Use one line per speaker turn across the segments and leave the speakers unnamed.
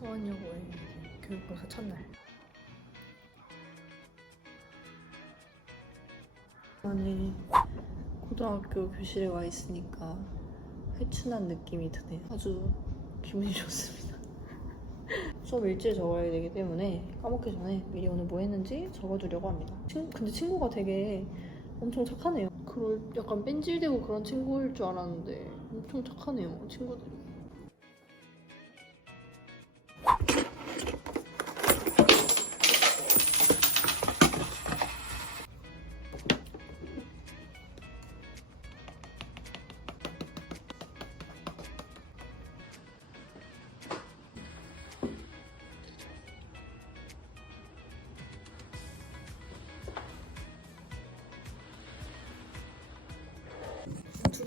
서원여고의 교육봉사 첫날. 저는 고등학교 교실에 와 있으니까 회춘한 느낌이 드네요. 아주 기분이 좋습니다. 수업 일지를 적어야 되기 때문에 까먹기 전에 미리 오늘 뭐 했는지 적어두려고 합니다. 친- 근데 친구가 되게 엄청 착하네요. 그럴 약간 뺀질되고 그런 친구일 줄 알았는데 엄청 착하네요, 친구들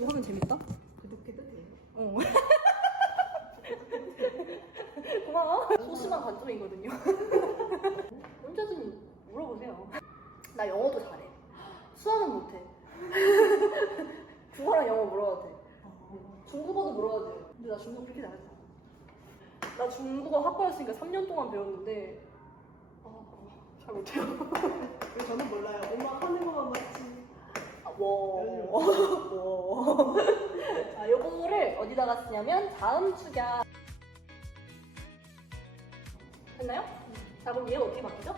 이. 두고 하면 재밌다?
구독해 드세요.
어. 고마워. 소심한 관점이거든요. 언제든 물어보세요. 나 영어도 잘해. 수학은 못해. 국어랑 영어 물어봐도 돼. 중국어도 물어봐도 돼. 근데 나 중국어 그렇게 잘하지 않아. 나 중국어 학과였으니까 3년 동안 배웠는데 아, 잘 못해요.
왜 저는 몰라요. 엄마 하는 것만 맞지.
아, 워. 워. 자, 요거를 어디다가 쓰냐면 다음 축약. 됐나요? 자, 그럼 얘가 어떻게 바뀌죠?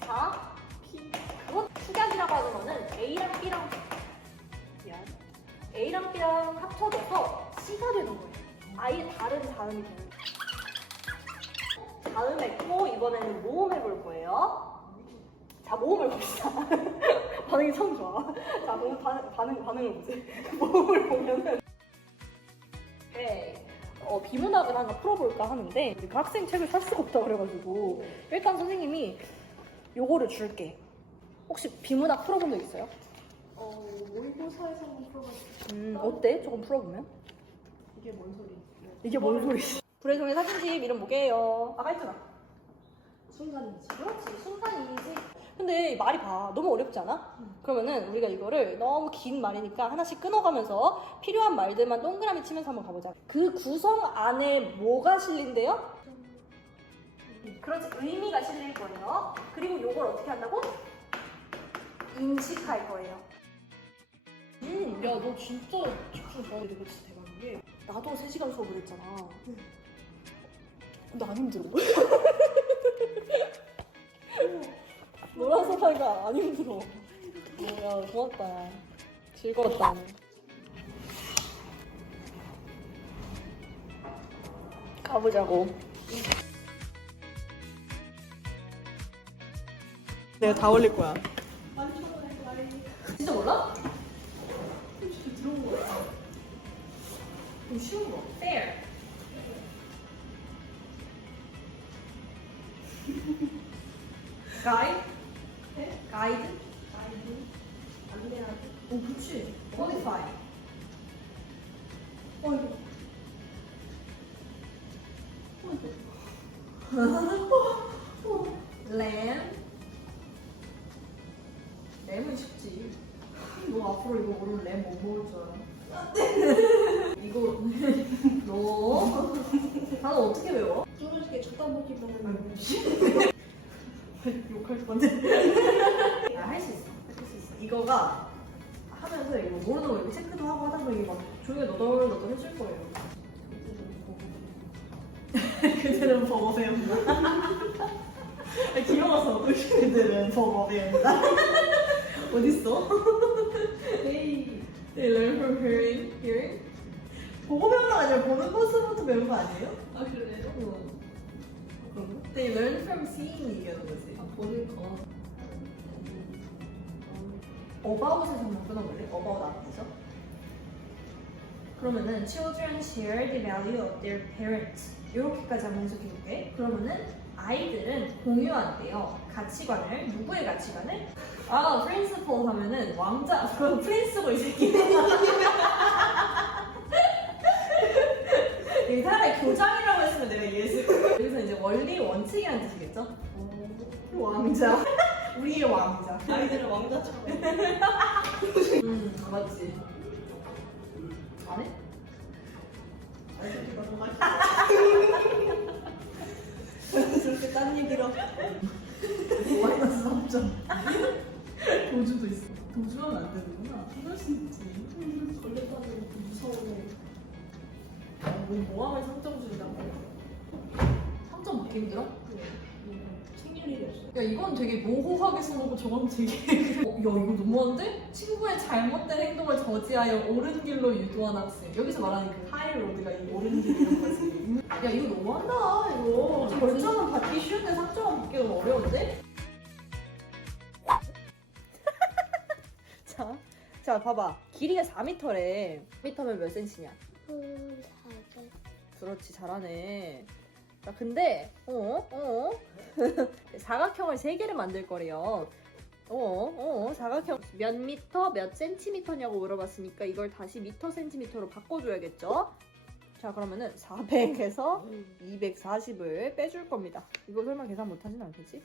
자, P. 그것 축약이라고 하는 거는 A랑 B랑. A랑 B랑 합쳐져서 C가 되는 거예요. 아예 다른 다음이 되는 거예요. 다음 했고 이번에는 모음 해볼 거예요. 자, 모음을 봅시다. 반응이 참 좋아. 자, 그럼 반, 반응, 반응을 보지. 모음을 보면은. 오케이. 어, 비문학을 하나 풀어볼까 하는데, 그 학생 책을 살 수가 없다 그래가지고, 일단 선생님이 요거를 줄게. 혹시 비문학 풀어본 적 있어요?
어, 모의고사에서 한번 풀어봤어요.
음, 어때? 조금 풀어보면?
이게 뭔 소리?
이게 뭔 소리지? 불의송의 사진집 이름 뭐게요? 아까 했잖아.
순간이지.
그렇지, 순간이지. 근데 말이 봐. 너무 어렵지 않아? 그러면은 우리가 이거를 너무 긴 말이니까 하나씩 끊어가면서 필요한 말들만 동그라미 치면서 한번 가보자. 그 구성 안에 뭐가 실린대요? 그렇지, 의미가 실릴 거예요. 그리고 요걸 어떻게 한다고? 인식할 거예요. 음, 야, 너 진짜 집중 잘해. 이거 진짜 대박인 게. 나도 3시간 수업을 했잖아. 근데 안 힘들어. 너랑 수업하니까 안 힘들어. 야, 고맙다. 즐거웠다. 가보자고.
내가 다 올릴 거야.
진짜 몰라?
들어온 거야. 좀 쉬운 거.
Fair. 가 이드? 가이드?
가이드. 안내하기.
오, 그치. Qualify. 어, 이거. 램. 램은 쉽지. 너 앞으로 이거 오늘 램 못 먹을 줄 알아? 이거 너 단어 어떻게 배워?
쫄르게 쳐다보기보다는
욕할 건데. 이거가 하면서 이거 모르는 거 이거 체크도 하고 하다 보니 막 조용히 너덜너덜 해줄 거예요. 그들은 버거 배운다. 귀여워서 그들은 버거 배운다. 어딨어? They, they learn from hearing. hearing. 보고 배우는 거 아니라 보는 것으로부터 배운 거 아니에요?
아 그래요?
응. 그런가? They learn from seeing 얘기하는 거지.
아 보는 거.
About에서 한번 끊어볼래? about 앞에서. 그러면은 children share the value of their parents. 이렇게까지 한번 해석해볼게. 그러면은 아이들은 공유한대요. 가치관을. 누구의 가치관을? 아, principal 하면은 왕자. 그럼 principal 이 새끼. 이 차라리 교장이라고 했으면 내가 이해했을 여기서 이제 원리 원칙이라는 뜻이겠죠? 왕자. 우리의 왕자.
아이들은 왕자처럼.
음, 맞지. 안 해?
아이들이 너무 맛있어. 왜딴 얘기로?
마이너스 3점. 도주도 있어. 도주하면 안 되는구나. 이럴 수 있지.
걸렸다는 무서워.
뭐, 뭐 하면 3점 준다고? 3점 받기 힘들어?
일이 없어.
야, 이건 되게 모호하게 써놓고 저건 되게. 어, 야, 이거 너무한데? 친구의 잘못된 행동을 저지하여 옳은 길로 유도한 학생. 여기서 말하는 그 하이로드가 이 옳은 길이란 거지. 야, 이거 너무한다, 이거. 벌점은 받기 쉬운데 3점은 받기 너무 어려운데?
자, 자 봐봐. 길이가 4m래. 4m면 몇 cm냐?
음.
그렇지 잘하네. 자 근데 어 어. 사각형을 세 개를 만들 거래요. 어, 어, 사각형 몇 미터, 몇 센티미터냐고 물어봤으니까 이걸 다시 미터, 센티미터로 바꿔줘야겠죠? 자, 그러면은 400에서 240을 빼줄 겁니다. 이거 설마 계산 못하진 않겠지?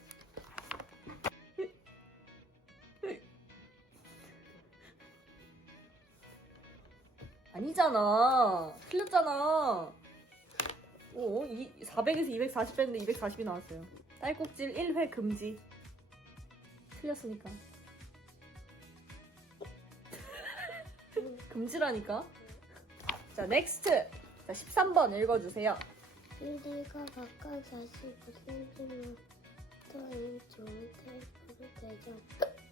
아니잖아. 틀렸잖아. 오, 이 400에서 240 뺐는데 240이 나왔어요. 딸꾹질 1회 금지. 틀렸으니까. 금지라니까. 자, 넥스트. 자, 13번 읽어주세요.
길이가 각각 45cm인 좋은 테이프를 대죠.